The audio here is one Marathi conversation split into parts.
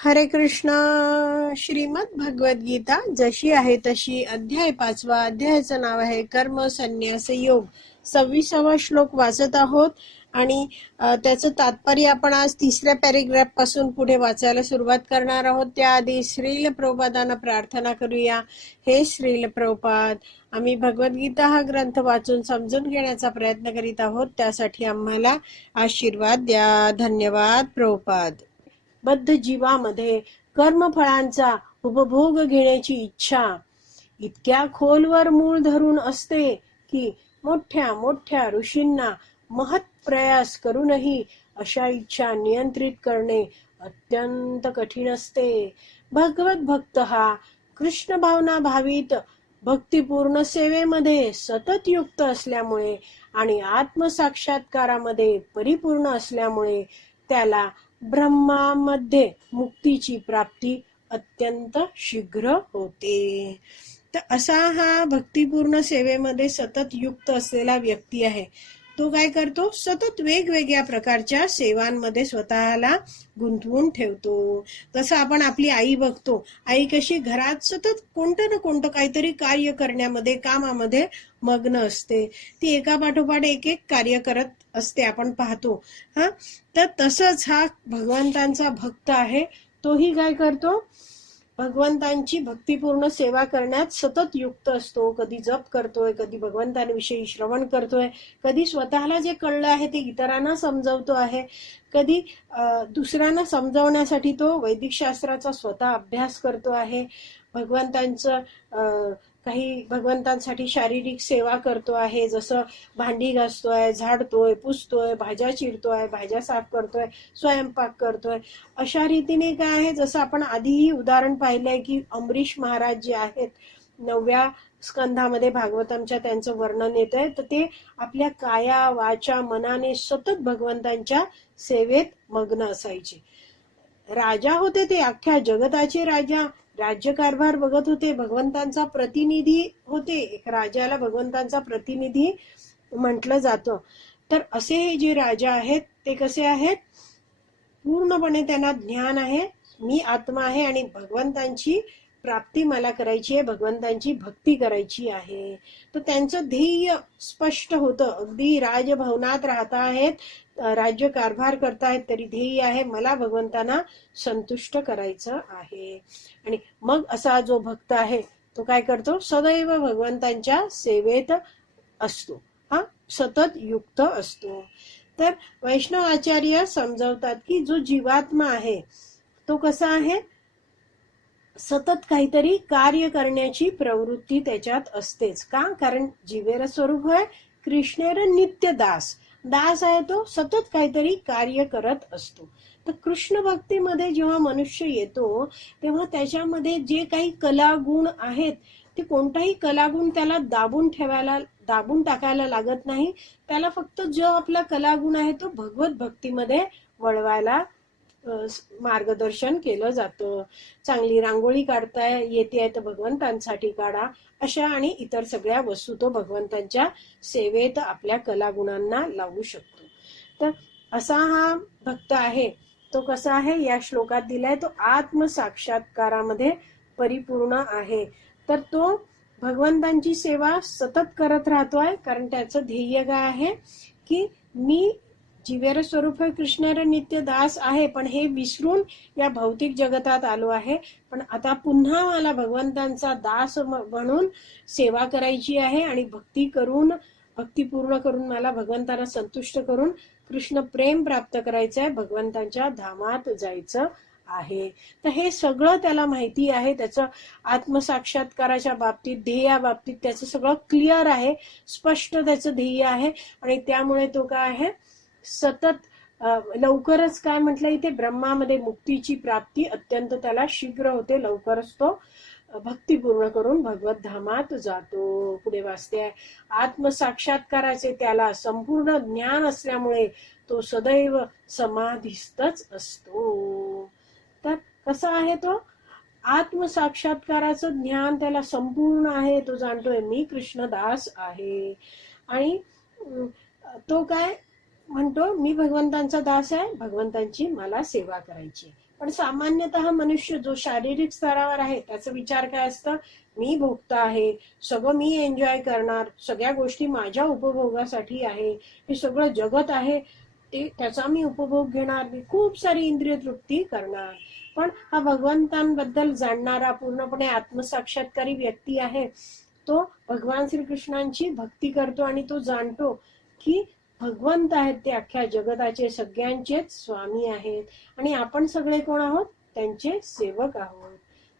हरे कृष्ण. श्रीमद भगवद गीता जशी आहे तशी, अध्याय 5. अध्यायाचं नाव आहे कर्म संन्यास योग. 26वा श्लोक वाचत आहोत आणि त्याचं तात्पर्य आपण आज 3ऱ्या पॅरेग्राफ पासून पुढे वाचायला सुरुवात करणार आहोत. त्याआधी श्रील प्रभुपादांना प्रार्थना करूया. हे श्रील प्रभुपाद, आम्ही भगवद्गीता हा ग्रंथ वाचून समजून घेण्याचा प्रयत्न करीत आहोत. त्यासाठी आम्हाला आशीर्वाद द्या. धन्यवाद प्रभुपाद. बद्ध जीवामध्ये कर्मफळांचा उपभोग घेण्याची इच्छा इतक्या खोलवर मूळ धरून असते की मोठ्या मोठ्या ऋषींना महत् प्रयास करूनही अशा इच्छा नियंत्रित करणे अत्यंत कठीण असते. भगवत भक्त हा कृष्ण भावना भावित भक्तिपूर्ण सेवेमध्ये सतत युक्त असल्यामुळे आणि आत्मसाक्षात्कारामध्ये परिपूर्ण असल्यामुळे त्याला ब्रह्मामध्ये मुक्तीची प्राप्ती अत्यंत शीघ्र होते. तर असा हा भक्तिपूर्ण सेवेमध्ये सतत युक्त असलेला व्यक्ती आहे. तो काय करतो? सतत वेगवेगळ्या प्रकारच्या सेवांमध्ये स्वतःला गुंतवून ठेवतो. तसं आपण आपली आई बघतो. आई कशी घरात सतत कोणतं ना कोणतं काहीतरी कार्य करण्यामध्ये, कामामध्ये मग्न असते. ती एका पाठोपाठ एक एक कार्य करत असते, आपण पाहतो. तर तसंच हा भगवंतांचा भक्त आहे. तोही काय करतो? भगवंतांची भक्तिपूर्ण सेवा करण्यात सतत युक्त असतो. कधी जप करतोय, कधी भगवंतांविषयी श्रवण करतोय, कधी स्वतःला जे कळलं आहे ते इतरांना समजवतो आहे, कधी दुसऱ्यांना समजवण्यासाठी तो वैदिक शास्त्राचा स्वतः अभ्यास करतो आहे. काही भगवंतांसाठी शारीरिक सेवा करतो आहे, जसं भांडी घासतोय, झाडतोय, पुसतोय, भाज्या चिरतोय, भाज्या साफ करतोय, स्वयंपाक करतोय. अशा रीतीने काय आहे, जसं आपण आधीही उदाहरण पाहिलंय की अमरीश महाराज जे आहेत, 9व्या स्कंधामध्ये भागवतमच्या त्यांचं वर्णन येत आहे. तर ते आपल्या काया वाचा मनाने सतत भगवंतांच्या सेवेत मग्न असायचे. राजा होते ते, अख्ख्या जगताचे राजा. राज्यकारभार बघत होते, भगवंतांचा प्रतिनिधी होते. एक राजाला भगवंतांचा प्रतिनिधी म्हटलं जातं. तर असे हे जे राजा आहेत ते कसे आहेत? पूर्णपणे त्यांना ज्ञान आहे, मी आत्मा आहे आणि भगवंतांची प्राप्ती मला करायची आहे, भगवंतांची भक्ती करायची आहे. तर त्यांचं ध्येय स्पष्ट होतं. अगदी राजभवनात राहत आहेत, राज्य कारभार करतायत, तरी ध्येय आहे मला भगवंतांना संतुष्ट करायचं आहे. आणि मग असा जो भक्त आहे तो काय करतो? सदैव भगवंतांच्या सेवेत असतो, सतत युक्त असतो. तर वैष्णव आचार्य समजावतात की जो जीवात्मा आहे तो कसा आहे? सतत काहीतरी कार्य करण्याची प्रवृत्ती त्याच्यात असतेच. का? कारण जीवेर स्वरूप आहे, कृष्णेर नित्य दास. दास आहे तो, सतत काहीतरी कार्य करत असतो. तर कृष्ण भक्तीमध्ये जेव्हा मनुष्य येतो तेव्हा त्याच्यामध्ये जे काही कलागुण आहेत ते कोणताही कलागुण त्याला दाबून टाकायला लागत नाही. त्याला फक्त जो आपला कलागुण आहे तो भगवत भक्तीमध्ये वळवायला मार्गदर्शन केलं जातं. चांगली रांगोळी काढता येते तर भगवंतांसाठी काढा, अशा आणि इतर सगळ्या वस्तू तो भगवंतांच्या सेवेत आपल्या कलागुणांना लावू शकतो. तर असा हा भक्त आहे. तो कसा आहे? या श्लोकात दिलाय, तो आत्मसाक्षात्कारामध्ये परिपूर्ण आहे. तर तो भगवंतांची सेवा सतत करत राहतोय, कारण त्याचं ध्येय काय आहे की मी जीवेर स्वरूप कृष्णेर नित्य दास आहे, पण हे विसरून या भौतिक जगतात आलो आहे. पण आता पुन्हा मला भगवंतांचा दास म्हणून सेवा करायची आहे आणि भक्ती पूर्ण करून मला भगवंतांना संतुष्ट करून कृष्ण प्रेम प्राप्त करायचं आहे, भगवंतांच्या धामात जायचं आहे. तर हे सगळं त्याला माहिती आहे. त्याचं आत्मसाक्षात्काराच्या बाबतीत, ध्येयाबाबतीत त्याचं सगळं क्लिअर आहे, स्पष्ट त्याचं ध्येय आहे. आणि त्यामुळे तो काय आहे? सतत लवकरच काय म्हटलं इथे? ब्रह्मामध्ये मुक्तीची प्राप्ती अत्यंत त्याला शीघ्र होते. लवकरच तो भक्ती पूर्ण करून भगवत धामात जातो. पुढे वाचते, आत्मसाक्षात्काराचे त्याला संपूर्ण ज्ञान असल्यामुळे तो सदैव समाधीस्थच असतो. तर कसा आहे तो? आत्मसाक्षात्काराचं ज्ञान त्याला संपूर्ण आहे. तो जाणतोय मी कृष्णदास आहे. आणि तो काय म्हणतो? मी भगवंतांचा दास आहे, भगवंतांची मला सेवा करायची. पण सामान्यतः मनुष्य जो शारीरिक स्तरावर आहे त्याचा विचार काय असतं, मी भोगता आहे, सगळं मी एन्जॉय करणार, सगळ्या गोष्टी माझ्या उपभोगासाठी आहे, हे सगळं जगत आहे ते त्याचा मी उपभोग घेणार, मी खूप सारी इंद्रिय तृप्ती करणार. पण हा भगवंतांबद्दल जाणणारा पूर्णपणे आत्मसाक्षात्कारी व्यक्ती आहे, तो भगवान श्रीकृष्णांची भक्ती करतो आणि तो जाणतो की भगवंत आहेत ते अख्ख्या जगताचे सगळ्यांचेच स्वामी आहेत आणि आपण सगळे कोण आहोत, त्यांचे सेवक आहोत.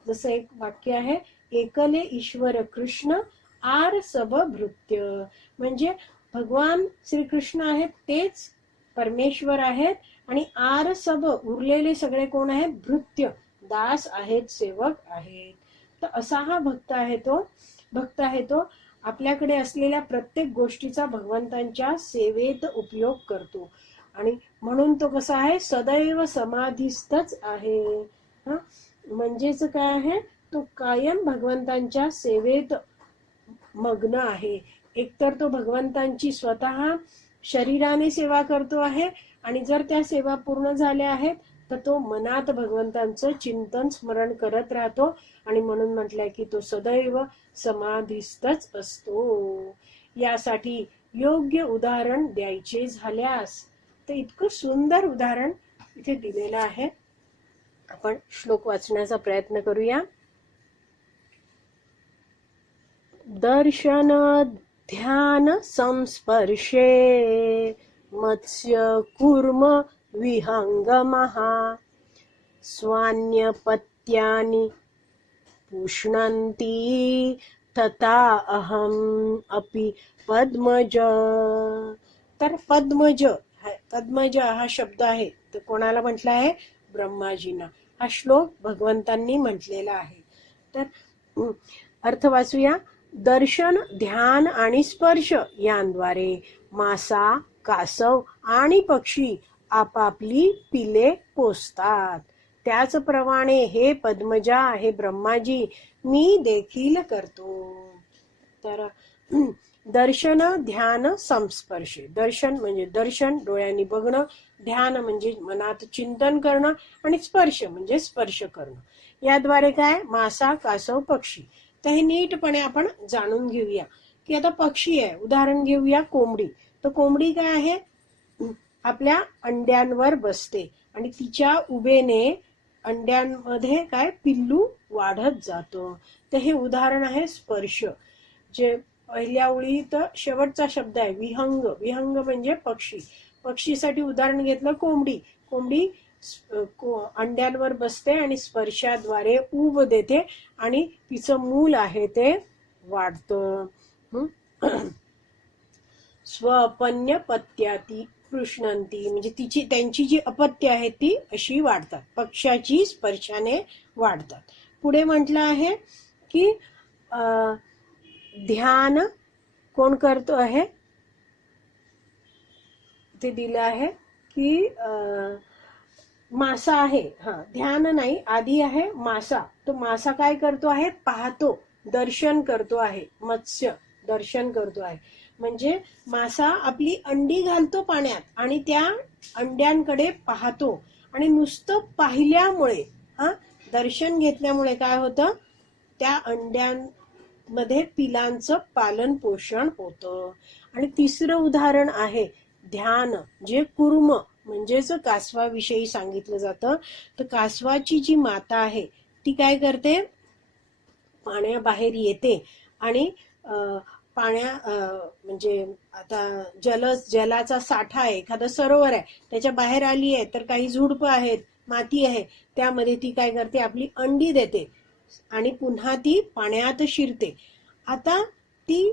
जसं एक वाक्य आहे, एकले ईश्वर कृष्ण आर सब भृत्य, म्हणजे भगवान श्रीकृष्ण आहेत तेच परमेश्वर आहेत आणि आर सब उरलेले सगळे कोण आहेत, भृत्य दास आहेत, सेवक आहेत. तर असा हा भक्त आहे तो आपल्याकडे असलेल्या प्रत्येक गोष्टीचा भगवंतांच्या सेवेत उपयोग करतो आणि म्हणून तो कसा आहे, सदैव समाधीस्थच आहे. म्हणजेच काय आहे, तो कायम भगवंतांच्या सेवेत मग्न आहे. एकतर तो भगवंतांची स्वतः शरीराने सेवा करतो आहे आणि जर त्या सेवा पूर्ण झाल्या आहेत तर तो मनात भगवंतांचं चिंतन स्मरण करत राहतो आणि म्हणून म्हटलंय की तो सदैव समाधीस्थच असतो. यासाठी योग्य उदाहरण द्यायचे झाल्यास, तर इतकं सुंदर उदाहरण इथे दिलेलं आहे. आपण श्लोक वाचण्याचा प्रयत्न करूया. दर्शन ध्यान संस्पर्शे मत्स्य कुर्म विहंगमः स्वान्यपत्यानि पुष्णन्ति तथा अहम अपि पद्मज. तर पद्मज हा शब्द आहे तर कोणाला म्हटला आहे, ब्रह्माजींना. हा श्लोक भगवंतांनी म्हटलेला आहे. तर अर्थ वाचूया. दर्शन ध्यान आणि स्पर्श यांद्वारे मासा कासव आणि पक्षी आपापली पिले पोचतात, त्याचप्रमाणे हे पद्मजा, हे ब्रह्माजी, मी देखील करतो. तर दर्शन ध्यान संस्पर्श, दर्शन म्हणजे दर्शन डोळ्यांनी बघणं, ध्यान म्हणजे मनात चिंतन करणं आणि स्पर्श म्हणजे स्पर्श करणं. याद्वारे काय, मासा कासव पक्षी. तर हे नीटपणे आपण जाणून घेऊया की आता पक्षी आहे, उदाहरण घेऊया कोंबडी. तर कोंबडी काय आहे, आपल्या अंड्यांवर बसते आणि तिच्या उभेने अंड्यांमध्ये काय पिल्लू वाढत जातो. तर हे उदाहरण आहे स्पर्श. जे पहिल्या ओळीत शेवटचा शब्द आहे विहंग, विहंग म्हणजे पक्षी. पक्षीसाठी उदाहरण घेतलं कोंबडी. कोंबडी अंड्यांवर बसते आणि स्पर्शाद्वारे ऊब देते आणि तिचं मूल आहे ते वाढतं. स्वपन्य पत्याती कृष्णंती, म्हणजे त्यांची जी अपत्य आहेत ती अशी वाढतात, पक्षाची स्पर्शाने वाढतात. पुढे म्हटलं आहे की ध्यान कोण करतो आहे, ते दिलं आहे की मासा आहे. ध्यान नाही, आधी आहे मासा. तो मासा काय करतो आहे, पाहतो, दर्शन करतो आहे. मत्स्य दर्शन करतो आहे म्हणजे मासा आपली अंडी घालतो पाण्यात आणि त्या अंड्यांकडे पाहतो आणि नुसतं पाहिल्यामुळे, दर्शन घेतल्यामुळे काय होतं, त्या अंड्यांमध्ये पिलांचं पालन पोषण होतं. आणि तिसरं उदाहरण आहे ध्यान, जे कुर्म म्हणजेच कासवाविषयी सांगितलं जातं. तर कासवाची जी माता आहे ती काय करते, पाण्याबाहेर येते आणि म्हणजे आता जलाचा साठा आहे, एखादं सरोवर आहे, त्याच्या बाहेर आली आहे तर काही झुडपं आहेत, माती आहे, त्यामध्ये ती काय करते, आपली अंडी देते आणि पुन्हा ती पाण्यात शिरते. आता ती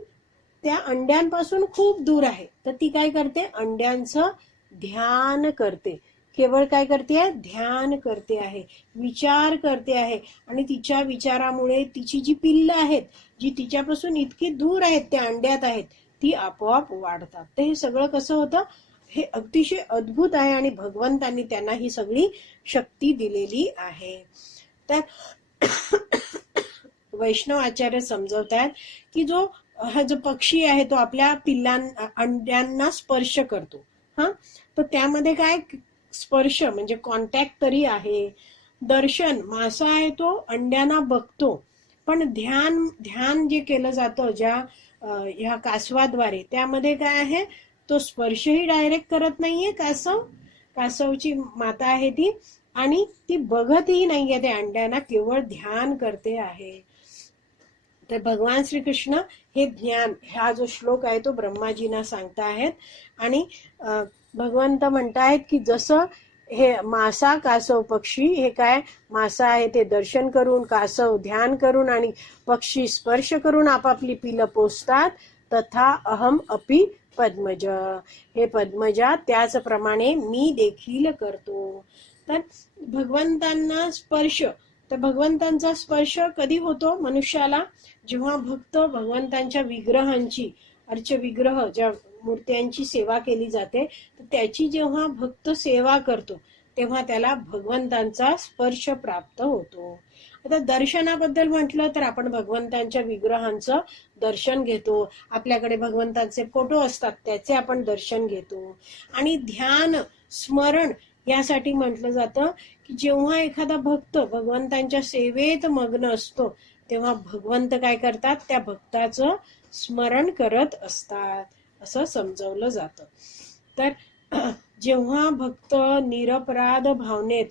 त्या अंड्यांपासून खूप दूर आहे तर ती काय करते, अंड्यांचं ध्यान करते. केवळ काय करते आहे, ध्यान करते आहे, विचार करते आहे आणि तिच्या विचारामुळे तिची जी पिल्लं आहेत, जी तिच्यापासून इतकी दूर आहेत, त्या अंड्यात आहेत, ती आपोआप वाढतात. तर हे सगळं कसं होतं, हे अतिशय अद्भुत आहे आणि भगवंतांनी त्यांना ही सगळी शक्ती दिलेली आहे. तर वैष्णव आचार्य समजवतात की हा जो पक्षी आहे तो आपल्या अंड्यांना स्पर्श करतो. तर त्यामध्ये काय स्पर्श म्हणजे कॉन्टॅक्ट तरी आहे. दर्शन मासा आहे तो अंड्यांना बघतो, पण ध्यान जे केलं जातं ज्या ह्या कासवाद्वारे, त्यामध्ये काय आहे, तो स्पर्शही डायरेक्ट करत नाहीये कासवची माता आहे ती, आणि ती बघतही नाहीये त्या अंड्यांना, केवळ ध्यान करते आहे. तर भगवान श्रीकृष्ण हे ज्ञान, हा जो श्लोक आहे तो ब्रह्माजींना सांगता आहेत. आणि भगवंत म्हणतायत की जसं हे मासा कासव पक्षी, हे काय मासा आहे ते दर्शन करून, कासव ध्यान करून आणि पक्षी स्पर्श करून आपापली पिलं पोचतात, तथा अहम अपि पद्मज, हे पद्मजा त्याचप्रमाणे मी देखील करतो. तर भगवंतांना स्पर्श, तर भगवंतांचा स्पर्श कधी होतो मनुष्याला, जेव्हा भक्त भगवंतांच्या विग्रहांची, अर्च विग्रह ज्या मूर्त्यांची सेवा केली जाते, तर त्याची जेव्हा भक्त सेवा करतो तेव्हा त्याला भगवंतांचा स्पर्श प्राप्त होतो. आता दर्शनाबद्दल म्हटलं तर आपण भगवंतांच्या विग्रहांचं दर्शन घेतो, आपल्याकडे भगवंतांचे फोटो असतात त्याचे आपण दर्शन घेतो. आणि ध्यान स्मरण यासाठी म्हटलं जातं की जेव्हा एखादा भक्त भगवंतांच्या सेवेत मग्न असतो तेव्हा भगवंत काय करतात, त्या भक्ताचं स्मरण करत असतात, असं समजवलं जातं. तर जेव्हा भक्त निरपराध भावनेत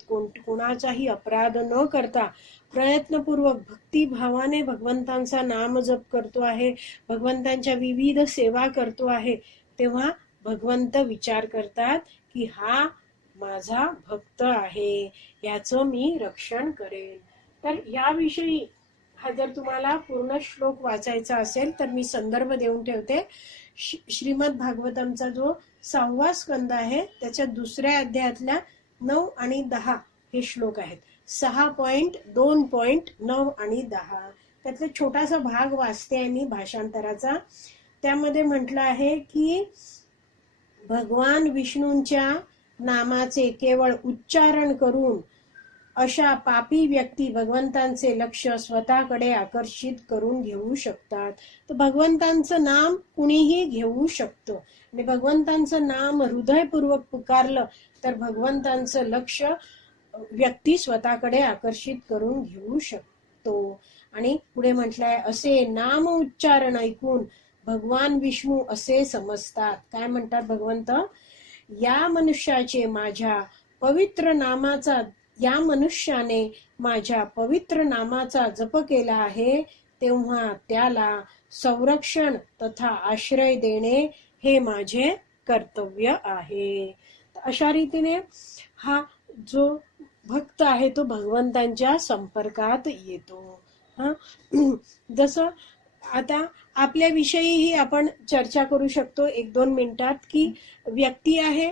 कोणाचाही अपराध न करता प्रयत्नपूर्वक भक्तिभावाने भगवंतांचा नाम जप करतो आहे, भगवंतांच्या विविध सेवा करतो आहे, तेव्हा भगवंत विचार करतात की हा माझा भक्त आहे, याचं मी रक्षण करेन. तर याविषयी हा जर तुम्हाला पूर्ण श्लोक वाचायचा असेल तर मी संदर्भ देऊन ठेवते. श्रीमद भागवतमचा जो 6वा स्कंद आहे त्याच्या 2ऱ्या अध्यायातल्या 9 आणि 10 हे श्लोक आहेत. 6.2.9 आणि 10 त्यातला छोटासा भाग वाचते आणि भाषांतराचा. त्यामध्ये म्हटलं आहे की भगवान विष्णूंच्या नामाचे केवळ उच्चारण करून अशा पापी व्यक्ती भगवंतांचे लक्ष स्वतःकडे आकर्षित करून घेऊ शकतात. तर भगवंतांचं नाम कुणीही घेऊ शकतो आणि भगवंतांचं नाम हृदयपूर्वक पुकारलं तर भगवंतांचं लक्ष व्यक्ती स्वतःकडे आकर्षित करून घेऊ शकतो. आणि पुढे म्हटलंय, असे नाम उच्चारण ऐकून भगवान विष्णू असे समजतात. काय म्हणतात भगवंत, या मनुष्याने माझ्या पवित्र नामाचा जप केला आहे, तेव्हा त्याला संरक्षण तथा आश्रय देणे हे माझे कर्तव्य आहे. अशा रीतीने हा जो भक्त आहे तो भगवंतांच्या संपर्कात येतो. जसं आता आपल्या विषयीही आपण चर्चा करू शकतो 1-2 मिनिटात, की व्यक्ती आहे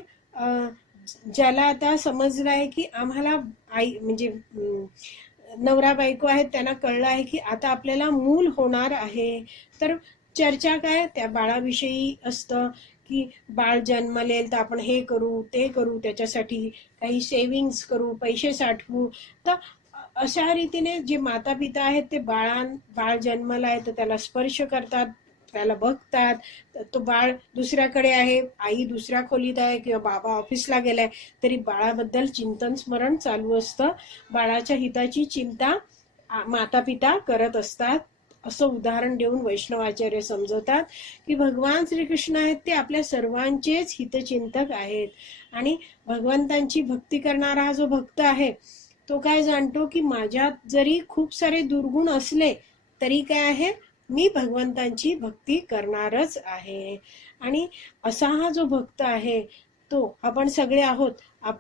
ज्याला आता समजलं आहे की आम्हाला आई म्हणजे नवरा बायको आहेत, त्यांना कळलं आहे की आता आपल्याला मूल होणार आहे. तर चर्चा काय, त्या बाळाविषयी असतं की बाळ जन्मलेल तर आपण हे करू ते करू, त्याच्यासाठी काही सेव्हिंग्स करू, पैसे साठवू. तर अशा रीतीने जे माता पिता आहेत ते बाळ जन्मला आहे तर त्याला स्पर्श करतात, त्याला बघतात. तो बाळ दुसऱ्याकडे आहे, आई दुसऱ्या खोलीत आहे किंवा बाबा ऑफिसला गेलाय, तरी बाळाबद्दल चिंतन स्मरण चालू असतं. बाळाच्या हिताची चिंता माता पिता करत असतात. असं उदाहरण देऊन वैष्णवाचार्य समजवतात की भगवान श्रीकृष्ण आहेत ते आपल्या सर्वांचेच हितचिंतक आहेत. आणि भगवंतांची भक्ती करणारा हा जो भक्त आहे तो काय जाणतो की माझ्यात जरी खूप सारे दुर्गुण असले तरी काय आहे, मी भगवंतांची भक्ती करणारच आहे. आणि असा हा जो भक्त आहे तो आपण सगळे आहोत.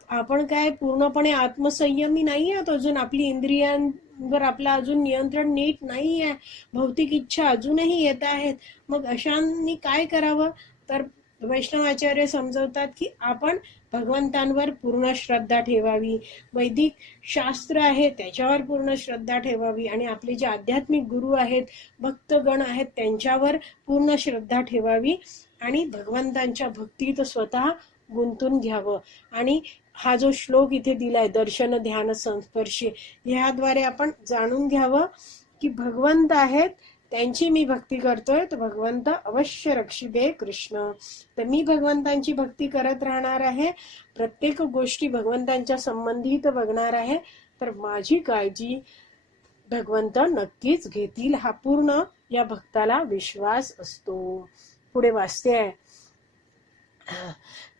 आपण काय पूर्णपणे आत्मसंयमी नाही आहोत अजून, आपली इंद्रियांवर आपला अजून नियंत्रण नीट नाही आहे, भौतिक इच्छा अजूनही येत आहेत. मग अशांनी काय करावं, तर वैष्णवाचार्य समजवतात की आपण भगवंतांवर पूर्ण श्रद्धा ठेवावी, वैदिक शास्त्र आहे त्याच्यावर पूर्ण श्रद्धा ठेवावी, आणि आपले जे आध्यात्मिक गुरु आहेत, भक्तगण आहेत, त्यांच्यावर पूर्ण श्रद्धा ठेवावी आणि भगवंतांच्या भक्तीत स्वतः गुंतून घ्यावं. आणि हा जो श्लोक इथे दिलाय, दर्शन ध्यान संस्पर्शी, ह्याद्वारे आपण जाणून घ्यावं की भगवंत आहेत, त्यांची मी भक्ती करतोय तर भगवंत अवश्य रक्षिबे कृष्ण. तर मी भगवंतांची भक्ती करत राहणार आहे, प्रत्येक गोष्टी भगवंतांच्या संबंधित बघणार आहे, तर माझी काळजी भगवंत नक्कीच घेतील, हा पूर्ण या भक्ताला विश्वास असतो. पुढे वाचते आहे,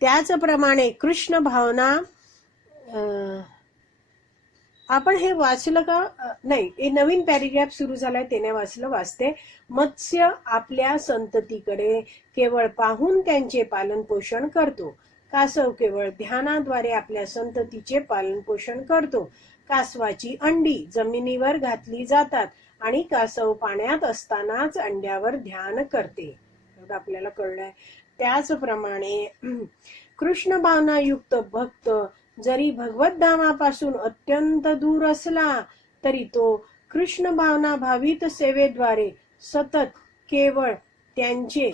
त्याचप्रमाणे कृष्ण भावना, आपण हे वाचलं का? नाही, हे नवीन पॅरेग्राफ सुरू झालाय, ते नाही वाचलं. वाचते. मत्स्य आपल्या संततीकडे केवळ पाहून त्यांचे पालन पोषण करतो. कासव केवळ ध्यानाद्वारे आपल्या संततीचे पालन पोषण करतो. कासवाची अंडी जमिनीवर घातली जातात आणि कासव पाण्यात असतानाच अंड्यावर ध्यान करते. एवढं आपल्याला कळलंय. त्याचप्रमाणे कृष्ण भावना युक्त भक्त जरी भगवत धामापासून अत्यंत दूर असला तरी तो कृष्ण भावना भावित सेवेद्वारे सतत केवळ त्यांचे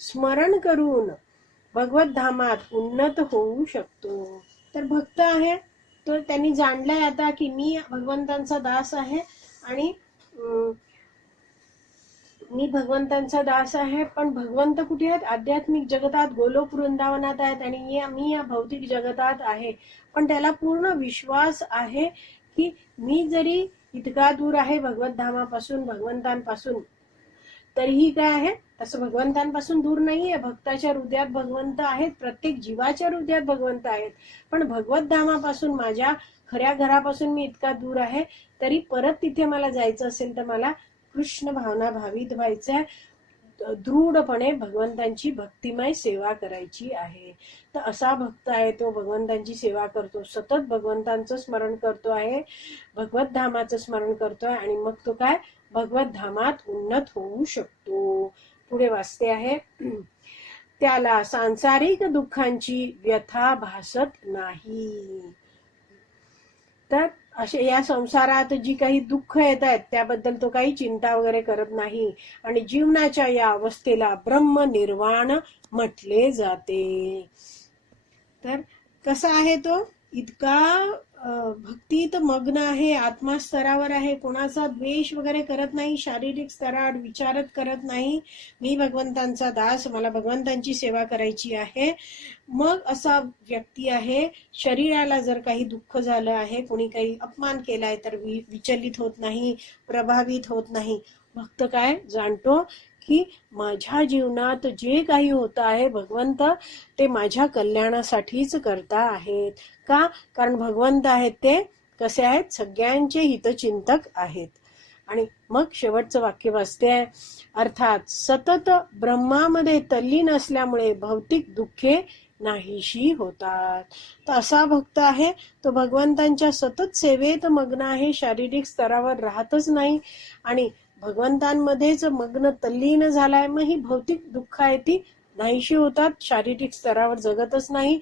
स्मरण करून भगवत धामात उन्नत होऊ शकतो. तर भक्त आहे तो त्यांनी जाणलंय आता की मी भगवंतांचा दास आहे आणि मी भगवंतांचा दास आहे, पण भगवंत कुठे आहेत? आध्यात्मिक जगतात, गोलोक वृंदावनात आहेत आणि मी या भौतिक जगतात आहे. पण त्याला पूर्ण विश्वास आहे की मी जरी इतका दूर आहे भगवत धामापासून, भगवंतांपासून, तरीही काय आहे, तसं भगवंतांपासून दूर नाहीये. भक्ताच्या हृदयात भगवंत आहेत, प्रत्येक जीवाच्या हृदयात भगवंत आहेत. पण भगवत धामापासून, माझ्या खऱ्या घरापासून मी इतका दूर आहे, तरी परत तिथे मला जायचं असेल तर मला कृष्ण भावना भावित व्हायचंय, दृढपणे भगवंतांची भक्तिमय सेवा करायची आहे. तर असा भक्त आहे तो भगवंतांची सेवा करतो, सतत भगवंतांचं स्मरण करतो आहे, भगवत धामाचं स्मरण करतोय आणि मग तो काय भगवत धामात उन्नत होऊ शकतो. पुढे वाचते आहे, त्याला सांसारिक दुःखांची व्यथा भासत नाही. तर असे या संसारात जी काही दुःख येत आहेत त्याबद्दल तो काही चिंता वगैरे करत नाही आणि जीवनाच्या या अवस्थेला ब्रह्मनिर्वाण म्हटले जाते. तर कसा आहे तो? इतका भक्तीत मग्न आहे, आत्मास्तरावर आहे, कोणाचा द्वेष वगैरे करत नाही, शारीरिक स्तरावर विचारत करत नाही, मी भगवंतांचा दास, मला भगवंतांची सेवा करायची आहे. मग असा व्यक्ती आहे, शरीराला जर काही दुःख झालं आहे, कोणी काही अपमान केलाय तर विचलित होत नाही, प्रभावित होत नाही. भक्त काय जाणतो की माझ्या जीवनात जे काही होत आहे भगवंत ते माझ्या कल्याणासाठीच करता आहेत. का? कारण भगवंत आहेत ते कसे आहेत? सगळ्यांचे हितचिंतक आहेत. आणि मग शेवटचं वाक्य वाचते आहे, अर्थात सतत ब्रह्मामध्ये तल्लीन असल्यामुळे भौतिक दुःखे नाहीशी होतात. तर असा भक्त आहे तो भगवंतांच्या सतत सेवेत मग्न आहे, शारीरिक स्तरावर राहतच नाही आणि भगवंतांमध्येच मग्न तल्लीन झालाय. मग ही भौतिक दुःख आहे ती नाहीशी होतात, शारीरिक स्तरावर जगतच नाही,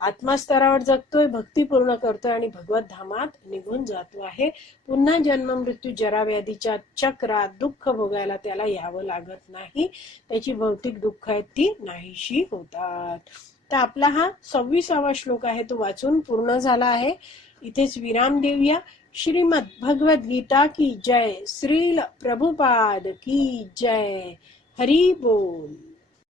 आत्मास्तरावर जगतोय, भक्ती पूर्ण करतोय आणि भगवत धामात निघून जातो आहे. पुन्हा जन्म मृत्यू जरा व्याधीच्या चक्रात दुःख भोगायला त्याला यावं लागत नाही, त्याची भौतिक दुःख आहेत ती नाहीशी होतात. तर आपला हा 26वा श्लोक आहे तो वाचून पूर्ण झाला आहे. इथेच विराम देऊया. श्रीमद भगवद गीता की जय. श्रील प्रभुपाद की जय. हरी बोल.